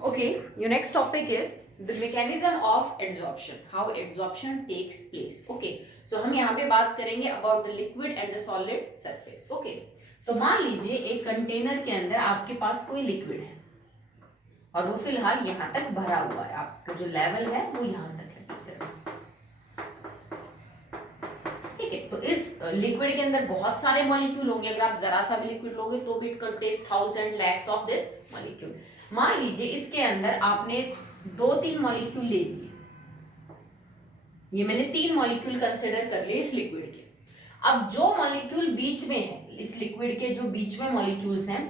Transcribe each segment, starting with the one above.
Okay, your next topic is the mechanism of adsorption. How adsorption takes place. Okay, so हम यहाँ पे बात करेंगे about the liquid and the solid surface. Okay, तो मान लीजिए एक कंटेनर के अंदर आपके पास कोई लिक्विड है और वो फिलहाल यहाँ तक भरा हुआ है, आपका जो लेवल है वो यहाँ तक है। ठीक है, तो इस लिक्विड के अंदर बहुत सारे मॉलिक्यूल होंगे। अगर आप जरा सा भी लिक्विड लोगे तो भी it contains thousand lakhs of this molecule. मान लीजिए इसके अंदर आपने 2-3 मॉलिक्यूल ले लिए, ये मैंने 3 मॉलिक्यूल कंसिडर कर लिए इस लिक्विड के। अब जो मॉलिक्यूल बीच में है, इस लिक्विड के जो बीच में मॉलिक्यूल्स हैं,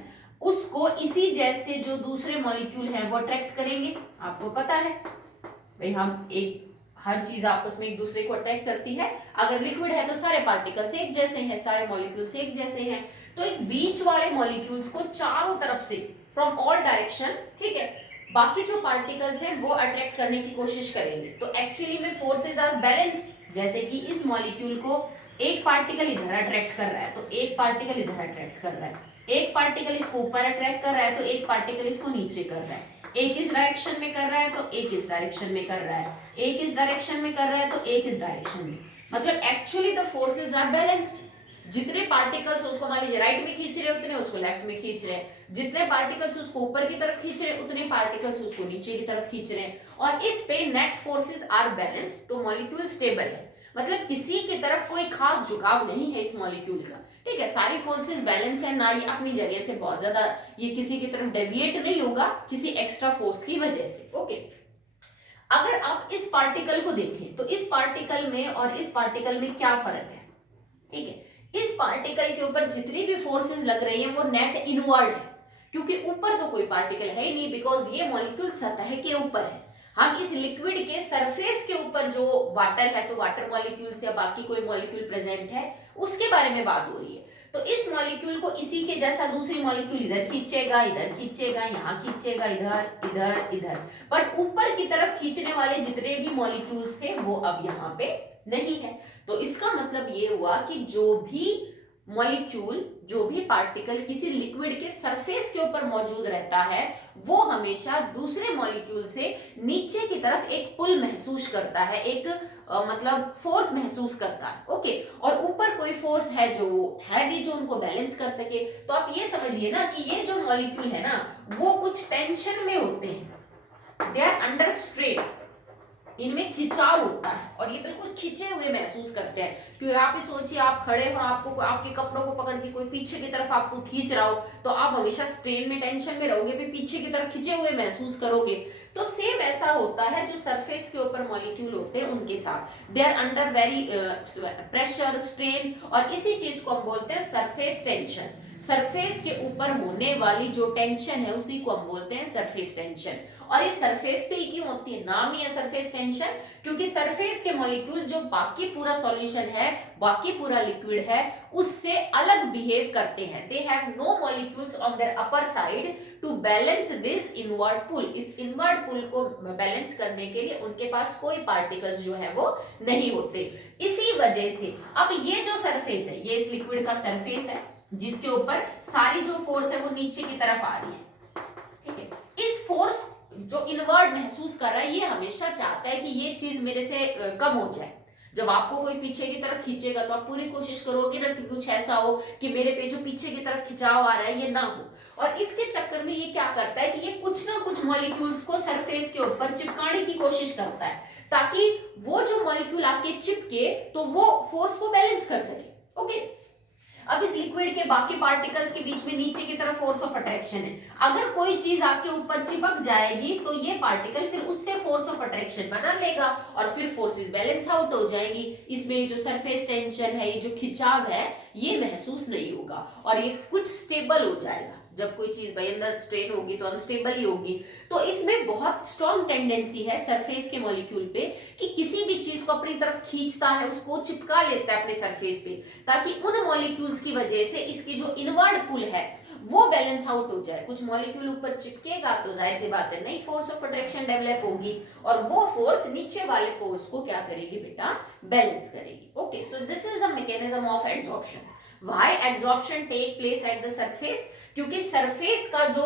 उसको इसी जैसे जो दूसरे मॉलिक्यूल हैं वो अट्रैक्ट करेंगे। आपको पता है भाई, हम एक हर चीज आपस में एक दूसरे को अट्रैक्ट करती है। अगर लिक्विड है तो सारे पार्टिकल्स एक जैसे हैं, सारे मॉलिक्यूल्स एक जैसे हैं, तो एक बीच वाले मॉलिक्यूल्स को चारों तरफ से फ्रॉम ऑल डायरेक्शन, ठीक है, बाकी जो पार्टिकल्स हैं वो अट्रैक्ट करने की कोशिश करेंगे। तो एक्चुअली में फोर्सेस आर बैलेंस्ड। जैसे कि इस मॉलिक्यूल को एक पार्टिकल इधर अट्रैक्ट कर रहा है तो एक पार्टिकल इधर अट्रैक्ट कर रहा है, एक पार्टिकल इसको ऊपर अट्रैक्ट कर रहा है तो एक पार्टिकल इसको नीचे कर रहा है, एक इस डायरेक्शन में कर रहा है तो एक इस डायरेक्शन में कर रहा है, एक इस डायरेक्शन में कर रहा है तो एक इस डायरेक्शन में। मतलब actually the forces are balanced. जितने पार्टिकल्स उसको मान लीजिए राइट में खींच रहे हैं उतने उसको लेफ्ट में खींच रहे हैं, जितने पार्टिकल्स उसको ऊपर की तरफ खींच रहे हैं उतने पार्टिकल्स उसको नीचे की तरफ खींच रहे हैं, और इस पे नेट फोर्सेस आर बैलेंस्ड। तो मॉलिक्यूल स्टेबल है, मतलब किसी की तरफ कोई खास झुकाव नहीं है इस मॉलिक्यूल का। ठीक है, सारी फोर्सेस बैलेंस है, ना ये अपनी जगह से बहुत ज्यादा ये किसी की तरफ डेविएट नहीं होगा किसी एक्स्ट्रा फोर्स की वजह से। ओके, अगर आप इस पार्टिकल को देखें तो इस पार्टिकल में और इस पार्टिकल में क्या फर्क है। ठीक है, इस पार्टिकल के ऊपर जितनी भी फोर्सेस लग रही हैं वो नेट इनवर्ड है, क्योंकि ऊपर तो कोई पार्टिकल है ही नहीं, बिकॉज ये मॉलिक्यूल सतह के ऊपर है। हम इस लिक्विड के सरफेस के ऊपर जो वाटर है, तो वाटर मॉलिक्यूल्स या बाकी कोई मॉलिक्यूल प्रेजेंट है उसके बारे में बात हो रही है। तो इस मॉलिक्यूल को इसी के जैसा दूसरी मॉलिक्यूल इधर खींचेगा, इधर खींचेगा, यहाँ खींचेगा, इधर इधर इधर, बट ऊपर की तरफ खींचने वाले जितने भी मॉलिक्यूल्स थे वो अब यहाँ पे नहीं है। तो इसका मतलब ये हुआ कि जो भी मॉलिक्यूल, जो भी पार्टिकल किसी लिक्विड के सरफेस के ऊपर मौजूद रहता है वो हमेशा दूसरे मॉलिक्यूल से नीचे की तरफ एक पुल महसूस करता है, एक मतलब फोर्स महसूस करता है। ओके, और ऊपर कोई फोर्स है जो है भी जो उनको बैलेंस कर सके। तो आप ये समझिए ना कि ये जो मॉलिक्यूल है ना वो कुछ टेंशन में होते हैं, दे आर अंडर स्ट्रेन, इनमें खिंचाव होता है और ये बिल्कुल खिंचे हुए महसूस करते हैं। क्योंकि आप ही सोचिए, आप खड़े हो और आपको आपके कपड़ों को पकड़ के कोई पीछे की तरफ आपको खींच रहा हो तो आप हमेशा स्ट्रेन में, टेंशन में रहोगे, फिर पीछे की तरफ खिंचे हुए महसूस करोगे। तो सेम ऐसा होता है जो सरफेस के ऊपर मॉलिक्यूल होते हैं उनके साथ, they are under very pressure, strain, और इसी चीज को हम बोलते हैं सरफेस टेंशन। सरफेस के ऊपर होने वाली जो टेंशन है उसी को हम बोलते हैं सरफेस टेंशन। और ये सरफेस पे ही क्यों होती है, नाम ही है सरफेस टेंशन, क्योंकि सरफेस के मॉलिक्यूल जो बाकी पूरा सॉल्यूशन है, बाकी पूरा लिक्विड है, उससे अलग बिहेव करते हैं। They have no molecules on their upper side to balance this inward pull. इस इनवर्ड पुल को बैलेंस करने के लिए उनके पास कोई पार्टिकल्स जो है वो नहीं होते। इसी वजह से अब ये जो सरफेस है, ये इस लिक्विड का सरफेस है जिसके ऊपर सारी जो फोर्स है वो नीचे की तरफ आ रही है। ठीक है, इस फोर्स जो इनवर्ड महसूस कर रहा है ये हमेशा चाहता है कि ये चीज मेरे से कम हो जाए। जब आपको कोई पीछे की तरफ खींचेगा तो आप पूरी कोशिश करोगे ना कि कुछ ऐसा हो कि मेरे पे जो पीछे की तरफ खिंचाव आ रहा है ये ना हो। और इसके चक्कर में ये क्या करता है कि ये कुछ ना कुछ मॉलिक्यूल्स को सरफेस के ऊपर चिपकाने की कोशिश करता है, ताकि वो जो मॉलिक्यूल आके चिपके तो वो फोर्स को बैलेंस कर सके। ओके, अब इस लिक्विड के बाकी पार्टिकल्स के बीच में नीचे की तरफ फोर्स ऑफ अट्रैक्शन है। अगर कोई चीज आके ऊपर चिपक जाएगी तो ये पार्टिकल फिर उससे फोर्स ऑफ अट्रैक्शन बना लेगा और फिर फोर्सेस बैलेंस आउट हो जाएंगी। इसमें जो सरफेस टेंशन है, ये जो खिंचाव है, ये महसूस नहीं होगा और ये कुछ स्टेबल हो जाएगा। जब कोई चीज भाई अंदर स्ट्रेन होगी तो अनस्टेबल ही होगी। तो इसमें बहुत स्ट्रॉन्ग टेंडेंसी है सरफेस के मॉलिक्यूल पे कि किसी भी चीज को अपनी तरफ खींचता है, उसको चिपका लेता है अपने सरफेस पे, ताकि उन मॉलिक्यूल्स की वजह से इसकी जो इनवर्ड पुल है वो बैलेंस आउट हो जाए। कुछ मॉलिक्यूल ऊपर चिपकेगा तो जाहिर सी बात है नई फोर्स ऑफ अट्रैक्शन डेवलप होगी और वो फोर्स नीचे वाले फोर्स को क्या करेगी बेटा, बैलेंस करेगी। Okay, so this is the mechanism of adsorption. Why adsorption take place at the surface, क्योंकि सरफेस का जो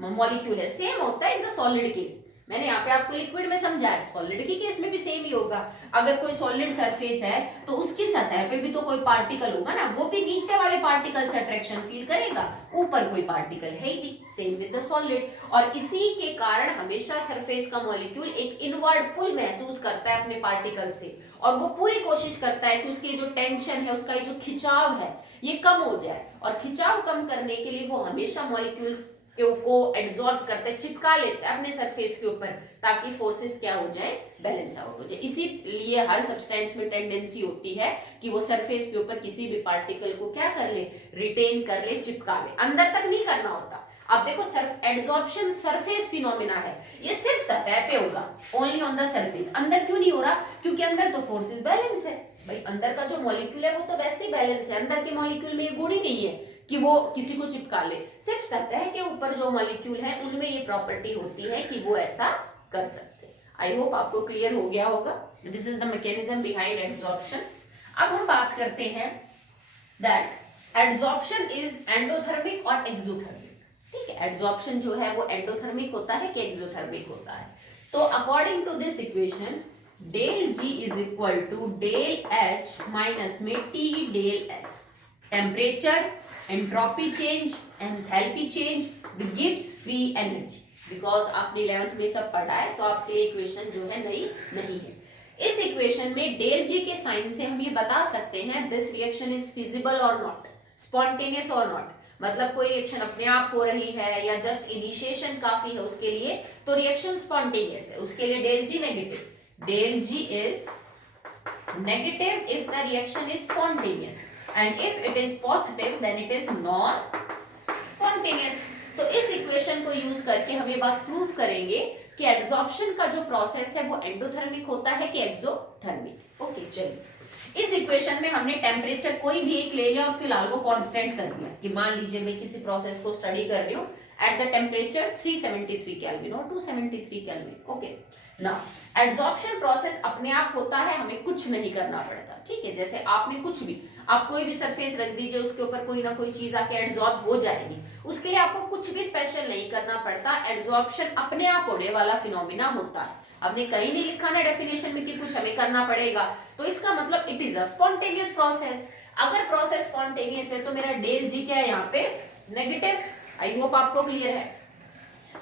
मॉलिक्यूल है सेम होता है इन द सॉलिड केस। मैंने यहाँ पे आपको लिक्विड में समझाया, सॉलिड के केस में भी सेम ही होगा। अगर कोई सॉलिड सरफेस है तो उसकी सतह पे भी तो कोई पार्टिकल होगा ना, वो भी नीचे वाले पार्टिकल से अट्रैक्शन फील करेगा, ऊपर कोई पार्टिकल है ही नहीं, सेम विद द सॉलिड। और इसी के कारण हमेशा सरफेस का मॉलिक्यूल एक इनवर्ड पुल महसूस करता है अपने पार्टिकल से, और वो पूरी कोशिश करता है कि उसकी जो टेंशन है, उसका जो खिंचाव है ये कम हो जाए। और खिंचाव कम करने के लिए वो हमेशा मॉलिक्यूल्स को एब्जॉर्ब करते हैं, चिपका लेता है अपने सरफेस के ऊपर, ताकि फोर्सेस क्या हो जाए, बैलेंस आउट हो जाए। इसीलिए हर सब्सटेंस में टेंडेंसी होती है कि वो सरफेस के ऊपर किसी भी पार्टिकल को क्या कर ले, रिटेन कर ले, चिपका ले, अंदर तक नहीं करना होता। अब देखो एड्सॉर्प्शन सरफेस फिनोमिना है, ये सिर्फ सतह पे होगा, ओनली ऑन द सरफेस। अंदर क्यों नहीं हो रहा? क्योंकि अंदर तो फोर्सेस बैलेंस है भाई, अंदर का जो मॉलिक्यूल है वो तो वैसे ही बैलेंस है, अंदर के मॉलिक्यूल में ये गुण ही नहीं है कि वो किसी को चिपका ले। सिर्फ सतह के ऊपर जो मॉलिक्यूल है उनमें ये प्रॉपर्टी होती है कि वो ऐसा कर सकते हैं। आई होप आपको क्लियर हो गया होगा। This is the mechanism behind adsorption. अब हम बात करते हैं दैट एड्सॉर्प्शन इज एंडोथर्मिक और एक्सोथर्मिक। ठीक है, एड्सॉर्प्शन जो है वो एंडोथर्मिक होता है कि एक्सोथर्मिक होता है। तो according to this equation del G is equal to del H minus में T del S. Temperature, entropy change, enthalpy change, the gives free energy. Because आपने 11th में सब पढ़ा है तो आपके लिए इक्वेशन जो है नई नहीं है। इस इक्वेशन में डेल जी के साइन से हम ये बता सकते हैं दिस रिएक्शन इज फिजिबल और नॉट, स्पॉन्टेनियस और नॉट। मतलब कोई रिएक्शन अपने आप हो रही है या जस्ट इनिशिएशन काफी है उसके लिए, तो रिएक्शन स्पॉन्टेनियस है, उसके लिए del G negative. Del G is negative if the reaction is spontaneous, and if it is positive then it is non spontaneous। तो इस इक्वेशन को यूज करके हम ये बात प्रूव करेंगे कि एड्सॉर्प्शन का जो प्रोसेस है वो एंडोथर्मिक होता है कि एक्सोथर्मिक। ओके, चलिए इस इक्वेशन में हमने टेम्परेचर कोई भी एक ले लिया और फिलहाल वो कांस्टेंट कर दिया कि मान लीजिए मैं किसी प्रोसेस को स्टडी कर रही हूँ एट द टेम्परेचर 373 केल्विन और 273 kelvin. Okay, now adsorption process अपने आप होता है, हमें कुछ नहीं करना पड़ता। ठीक है, जैसे आपने कुछ भी, आप कोई भी सरफेस रख दीजिए उसके ऊपर कोई ना कोई चीज आके एड्सॉर्ब हो जाएगी, उसके लिए आपको कुछ भी स्पेशल नहीं करना पड़ता। एड्सॉर्प्शन अपने आप होने वाला फिनोमिना होता है। आपने कहीं नहीं लिखा ना डेफिनेशन में कि कुछ हमें करना पड़ेगा, तो इसका मतलब it is a spontaneous process. अगर प्रोसेस स्पॉन्टेनियस है तो मेरा डेल जी क्या है यहाँ पे, नेगेटिव। आई होप आपको क्लियर है।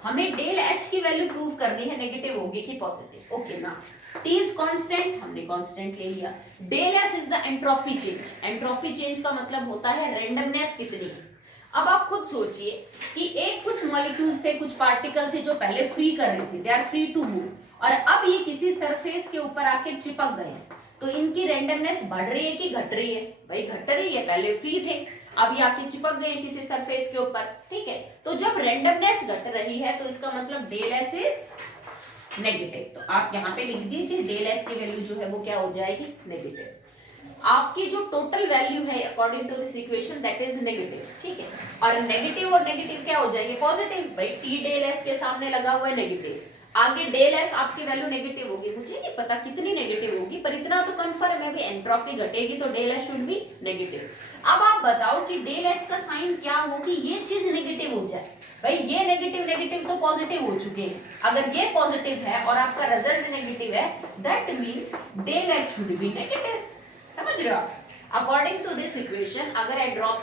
हमें डेल एच की वैल्यू प्रूव करनी है, नेगेटिव होगी कि पॉजिटिव। ओके ना, टी इज कांस्टेंट, हमने कांस्टेंट ले लिया। Del S is the entropy change. Entropy change का मतलब होता है रैंडमनेस कितनी है। अब आप खुद सोचिए कि एक कुछ मॉलिक्यूल्स थे, कुछ पार्टिकल थे जो पहले फ्री कर रहे थे, they are free to move, और अब ये किसी सरफेस के ऊपर आकर चिपक गए हैं, तो इनकी रैंडमनेस बढ़ रही है कि घट रही है? भाई घट रही है, पहले फ्री थे, अब ये आके चिपक गए किसी सरफेस के ऊपर। ठीक है, तो जब रैंडमनेस घट रही है तो इसका मतलब डेल एस इज नेगेटिव। तो आप यहाँ पे लिख दीजिए डेल एस की वैल्यू जो है वो क्या हो जाएगी, नेगेटिव। आपकी जो टोटल वैल्यू है according to this equation that is negative. ठीक है, और नेगेटिव और नेगेटिव क्या हो जाएंगे, पॉजिटिव। भाई टी डेल एस के सामने लगा हुआ है नेगेटिव, आगे डेल एस आपकी वैल्यू नेगेटिव होगी। मुझे नहीं पता कितनी नेगेटिव होगी, पर इतना तो कंफर्म है भी एंट्रोपी घटेगी तो del S should be negative. अब आप बताओ कि डेल एच का साइन क्या हो कि ये चीज नेगेटिव हो जाए। भाई ये नेगेटिव नेगेटिव तो पॉजिटिव हो चुके हैं, अगर ये पॉजिटिव है और आपका रिजल्ट नेगेटिव है that means del H should be negative. समझ रहे हो आप? अकॉर्डिंग टू दिस इक्वेशन अगर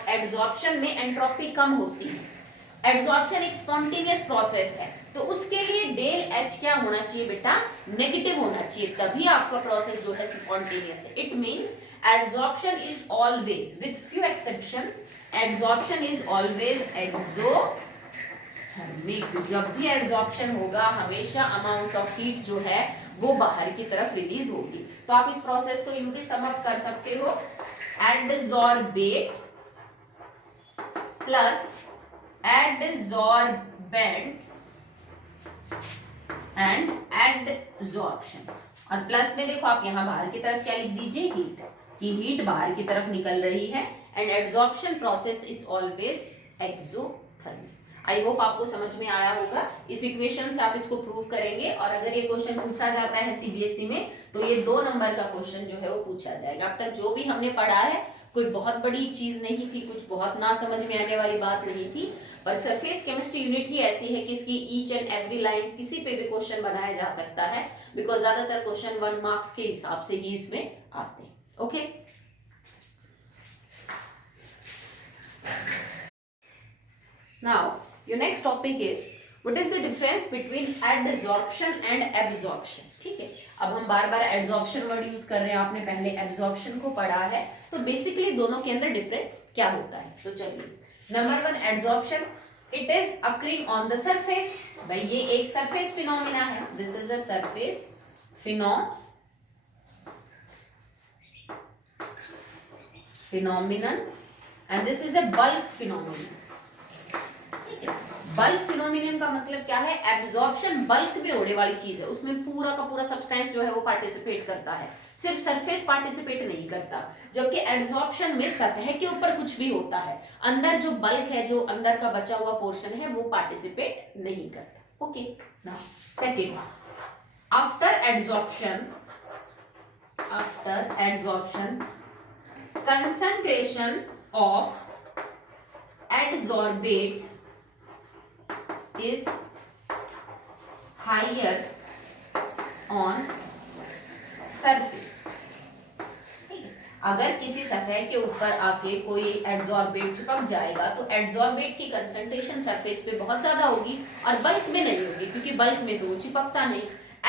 एड्सॉर्प्शन में एंट्रोपी कम होती है, एड्सॉर्प्शन एक स्पॉन्टेनियस प्रोसेस है, तो उसके लिए डेल एच क्या होना चाहिए बेटा, नेगेटिव होना चाहिए, तभी आपका प्रोसेस जो है स्पॉन्टेनियस है। It means adsorption is always with few exceptions, adsorption is always exothermic. जब भी एड्सॉर्प्शन होगा हमेशा अमाउंट ऑफ हीट जो है वो बाहर की तरफ रिलीज होगी। तो आप इस प्रोसेस को यूं भी सम अप कर सकते हो, एडसॉर्बेट प्लस एडसॉर्बेंट एंड एडसॉर्प्शन, और प्लस में देखो आप यहाँ बाहर की तरफ क्या लिख दीजिए, हीट, कि हीट बाहर की तरफ निकल रही है, and adsorption process is always exothermic. I hope आपको समझ में आया होगा। इस इक्वेशन से आप इसको प्रूव करेंगे, और अगर ये क्वेश्चन पूछा जाता है सीबीएसई में तो ये 2 नंबर का क्वेश्चन जो है वो पूछा जाएगा। अब तक जो भी हमने पढ़ा है कोई बहुत बड़ी चीज नहीं थी, कुछ बहुत ना समझ में आने वाली बात नहीं थी, पर सरफेस केमिस्ट्री यूनिट ही ऐसी है कि इसकी ईच एंड एवरी लाइन किसी पे भी क्वेश्चन बनाया जा सकता है, बिकॉज ज्यादातर क्वेश्चन 1 मार्क्स के हिसाब से ही इसमें आते हैं। Okay, now your next topic is what is the difference between adsorption and absorption. ठीक है, अब हम बार बार एडसॉर्प्शन वर्ड यूज कर रहे हैं, आपने पहले एब्जॉर्प्शन को पढ़ा है, तो बेसिकली दोनों के अंदर डिफरेंस क्या होता है। तो चलिए, number 1 adsorption, it is occurring on the surface. भाई ये एक सरफेस फिनोमिना है, this is a surface phenomenon and this is a bulk phenomenon। ठीक है, बल्क फिनोमिनन का मतलब क्या है, एब्जॉर्प्शन बल्क में होने वाली चीज है, उसमें पूरा का पूरा सब्सटेंस जो है वो पार्टिसिपेट करता है, सिर्फ सरफेस पार्टिसिपेट नहीं करता, जबकि एब्जॉर्प्शन में सतह के ऊपर कुछ भी होता है, अंदर जो बल्क है, जो अंदर का बचा हुआ पोर्शन है, वो पार्टिसिपेट नहीं करता। Okay, now second, after adsorption concentration of adsorbate is higher on surface। अगर किसी सतह के ऊपर आके कोई एड्सॉर्बेट चिपक जाएगा तो एड्सॉर्बेट की कंसंट्रेशन सरफेस पे बहुत ज्यादा होगी और बल्क में नहीं होगी, क्योंकि बल्क में तो वो चिपकता नहीं।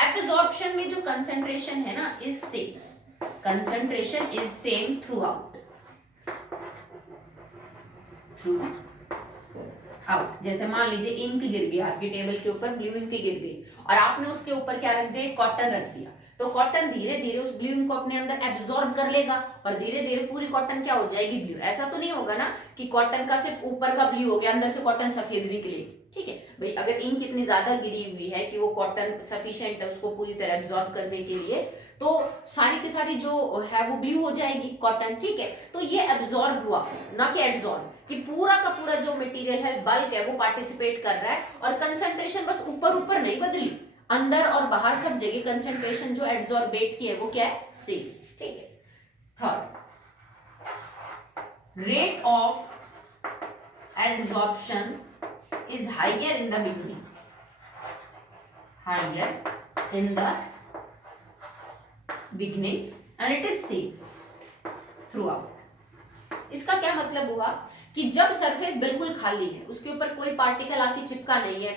एब्जॉर्प्शन में जो कंसंट्रेशन है ना, इससे concentration is same throughout। जैसे मान लीजिए इंक गिर गई आपकी टेबल के ऊपर, ब्लू इंक गिर गई और आपने उसके ऊपर क्या रख दिया, कॉटन रख दिया, तो कॉटन धीरे धीरे उस ब्लू इंक को अपने अंदर एब्जॉर्ब कर लेगा और धीरे धीरे पूरी कॉटन क्या हो जाएगी, ब्लू। ऐसा तो नहीं होगा ना कि कॉटन का सिर्फ ऊपर का ब्लू हो गया, अंदर से कॉटन सफेद निकलेगी। ठीक है भाई, अगर इंक इतनी ज्यादा गिरी हुई है कि वो कॉटन सफिशिएंट है उसको पूरी तरह एब्जॉर्ब करने के लिए, तो सारी की सारी जो है वो ब्लू हो जाएगी कॉटन। ठीक है, तो ये एब्जॉर्ब हुआ, ना कि एड्सॉर्ब, कि पूरा का पूरा जो मटेरियल है, बल्क है, वो पार्टिसिपेट कर रहा है और कंसंट्रेशन बस ऊपर ऊपर नहीं बदली, अंदर और बाहर सब जगह कंसंट्रेशन जो एड्सॉर्बेट की है वो क्या है, सेम। ठीक है, third, rate of adsorption is higher in the beginning, and it is same throughout। इसका क्या मतलब हुआ कि जब सरफेस बिल्कुल खाली है, उसके ऊपर कोई पार्टिकल आके चिपका नहीं है,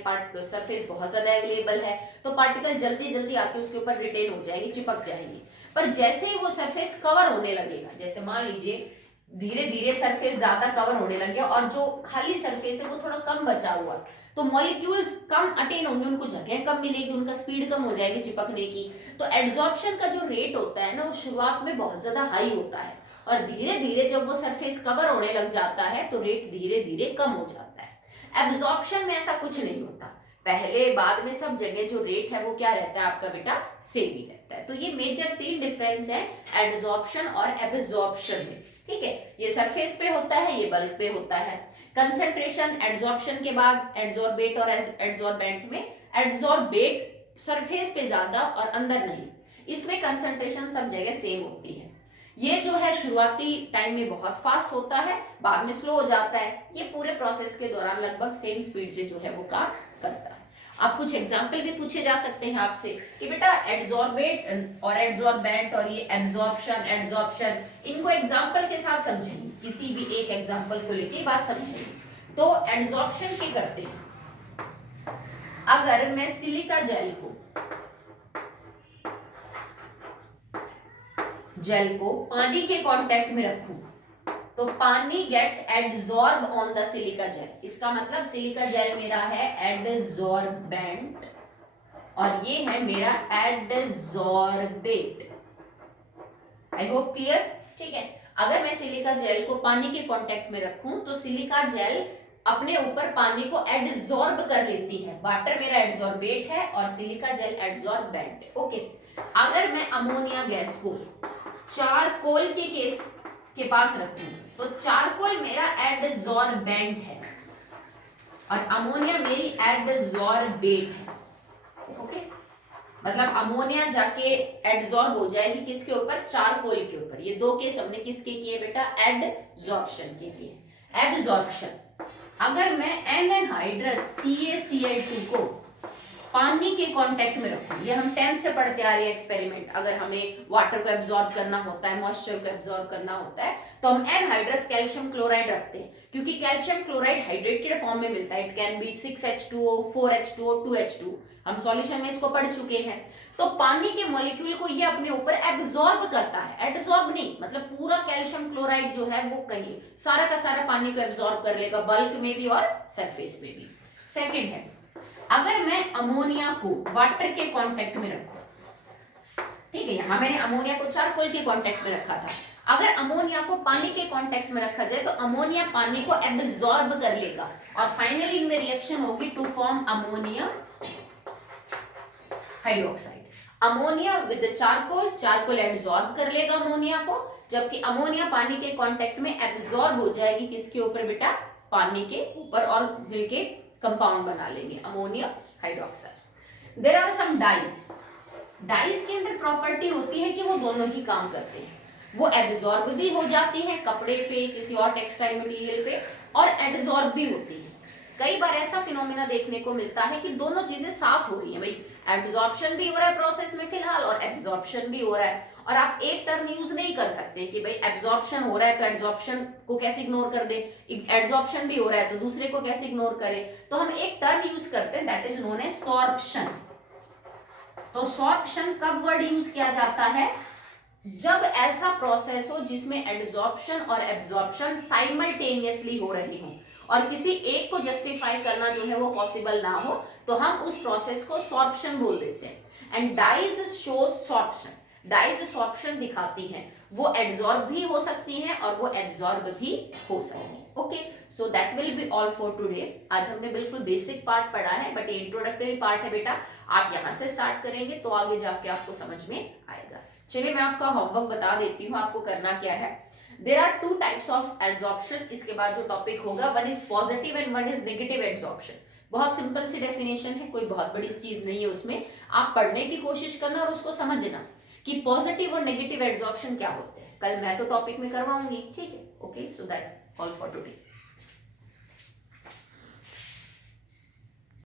सरफेस बहुत ज्यादा अवेलेबल है, तो पार्टिकल जल्दी जल्दी आके उसके ऊपर रिटेन हो जाएंगे, चिपक जाएंगे। पर जैसे ही वो सरफेस कवर होने लगेगा, जैसे मान लीजिए धीरे धीरे सरफेस ज्यादा कवर होने लग गया और जो खाली सरफेस है वो थोड़ा कम बचा हुआ, तो मॉलिक्यूल्स कम अटेन होंगे, उनको जगह कम मिलेगी, उनका स्पीड कम हो जाएगी चिपकने की। तो एड्सॉर्प्शन का जो रेट होता है ना, वो शुरुआत में बहुत ज्यादा हाई होता है और धीरे धीरे जब वो सरफेस कवर होने लग जाता है तो रेट धीरे धीरे कम हो जाता है। एब्सॉर्प्शन में ऐसा कुछ नहीं होता, पहले बाद में सब जगह जो रेट है वो क्या रहता है आपका बेटा, सेम ही रहता है। तो ये मेजर 3 डिफरेंस है एड्सॉर्प्शन और एब्सॉर्प्शन में। ठीक है, ये सरफेस पे होता है, ये बल्क पे होता है। कंसंट्रेशन एड्सॉर्प्शन के बाद एड्सॉर्बेट और एड्सॉर्बेंट में, एड्सॉर्बेट सरफेस पे ज्यादा और अंदर नहीं, इसमें कंसंट्रेशन सब जगह सेम होती है। ये जो है शुरुआती टाइम में बहुत फास्ट होता है, बाद में स्लो हो जाता है। ये पूरे प्रोसेस के दौरान लगभग सेम स्पीड से जो है वो काम करता है। आप कुछ एग्जाम्पल भी पूछे जा सकते हैं आपसे कि बेटा एड्सॉर्बेट और एड्सॉर्बेंट और ये एब्सॉर्प्शन एड्सॉर्प्शन, इनको एग्जाम्पल के साथ समझेंगे, किसी भी एक एग्जाम्पल को लेके बात समझेंगे। तो एड्सॉर्प्शन क्या करते हैं, अगर मैं सिलिका जेल को पानी के कांटेक्ट में रखूं तो पानी gets adsorb on the silica gel. इसका मतलब सिलिका जेल मेरा है एडजॉर्बेंट और ये है मेरा एडजॉर्बेट। I hope clear. ठीक है, अगर मैं सिलिका जेल को पानी के कांटेक्ट में रखूं तो सिलिका जेल अपने ऊपर पानी को एडजॉर्ब कर लेती है, वाटर मेरा एडजॉर्बेट है और सिलिका जेल एडजॉर्बेंट है। ओके, अगर मैं अमोनिया गैस को चारकोल के केस के पास रखूं तो चारकोल मेरा एडजॉर्बेंट है और अमोनिया मेरी एडजॉर्बेट है। ओके, मतलब अमोनिया जाके एडजॉर्ब हो जाएगी किसके ऊपर, चारकोल के ऊपर। ये दो केस हमने किसके किए बेटा, एडजॉर्प्शन के किए। एडजॉर्प्शन, अगर मैं एनहाइड्रस CaCl2 को पानी के कांटेक्ट में रखूं, ये हम 10th से पढ़ते आ रहे हैं एक्सपेरिमेंट, अगर हमें वाटर को एब्जॉर्ब करना होता है, मॉइस्चर को एब्जॉर्ब करना होता है, तो हम एनहाइड्रस कैल्शियम क्लोराइड रखते हैं, क्योंकि कैल्शियम क्लोराइड हाइड्रेटेड फॉर्म में मिलता है। It can be 6H2O, 4H2O, 2H2, हम सॉल्यूशन में इसको पढ़ चुके हैं। तो पानी के मॉलिक्यूल को ये अपने ऊपर एब्जॉर्ब करता है, एब्जॉर्ब नहीं मतलब पूरा कैल्शियम क्लोराइड जो है वो कहीं सारा का सारा पानी को एब्जॉर्ब कर लेगा, बल्क में भी और सरफेस में भी। सेकेंड है, अगर मैं अमोनिया को वाटर के कांटेक्ट में रखूं, ठीक है, यहां मैंने अमोनिया को चारकोल के कांटेक्ट में रखा था, अगर अमोनिया को पानी के कांटेक्ट में रखा जाए तो अमोनिया पानी को एब्जॉर्ब कर लेगा और फाइनली इनमें रिएक्शन होगी to form ammonium hydroxide. Ammonia with charcoal, charcoal absorb कर लेगा अमोनिया को, जबकि अमोनिया पानी के कांटेक्ट में एब्जॉर्ब हो जाएगी किसके ऊपर बेटा, पानी के ऊपर, और मिलके कंपाउंड बना लेंगे ammonium hydroxide. There are some dyes, dyes के अंदर प्रॉपर्टी होती है कि वो दोनों ही काम करते हैं, वो एब्जॉर्ब भी हो जाती है कपड़े पे, किसी और टेक्सटाइल मटेरियल पे, और एब्जॉर्ब भी होती है। कई बार ऐसा फिनोमेना देखने को मिलता है कि दोनों चीजें साथ हो रही हैं, भाई एब्जॉर्प्शन भी हो रहा है प्रोसेस में फिलहाल और एब्जॉर्प्शन भी हो रहा है, और आप एक टर्म यूज नहीं कर सकते कि भाई एब्जॉर्प्शन हो रहा है तो एब्जॉर्प्शन को कैसे इग्नोर कर दे, एब्जॉर्प्शन भी हो रहा है तो दूसरे को कैसे इग्नोर करें, तो हम एक टर्म यूज करते हैं that is known as sorption. तो सॉर्प्शन कब वर्ड यूज किया जाता है, जब ऐसा प्रोसेस हो जिसमें एब्जॉर्प्शन और एब्जॉर्प्शन साइमल्टेनियसली हो रहे हो और किसी एक को जस्टिफाई करना जो है वो पॉसिबल ना हो, तो हम उस प्रोसेस को सॉर्प्शन बोल देते हैं। And dyes show sorption, dyes sorption दिखाती हैं, वो एब्जॉर्ब भी हो सकती हैं और वो एब्जॉर्ब भी हो सकती हैं। Okay, so that will be all for today. आज हमने बिल्कुल बेसिक पार्ट पढ़ा है, बट ये इंट्रोडक्टरी पार्ट है बेटा, आप यहाँ से स्टार्ट करेंगे तो आगे जाके आपको समझ में आएगा। चलिए मैं आपका होमवर्क बता देती हूँ, आपको करना क्या है। There are two types of absorption, इसके बाद जो टॉपिक होगा one is positive and one is negative absorption. बहुत सिंपल सी डेफिनेशन है, कोई बहुत बड़ी चीज नहीं है उसमें, आप पढ़ने की कोशिश करना और उसको समझना कि पॉजिटिव और नेगेटिव एब्जॉर्प्शन क्या होते हैं। कल मैं तो टॉपिक में करवाऊंगी, ठीक है, okay, so that all for today.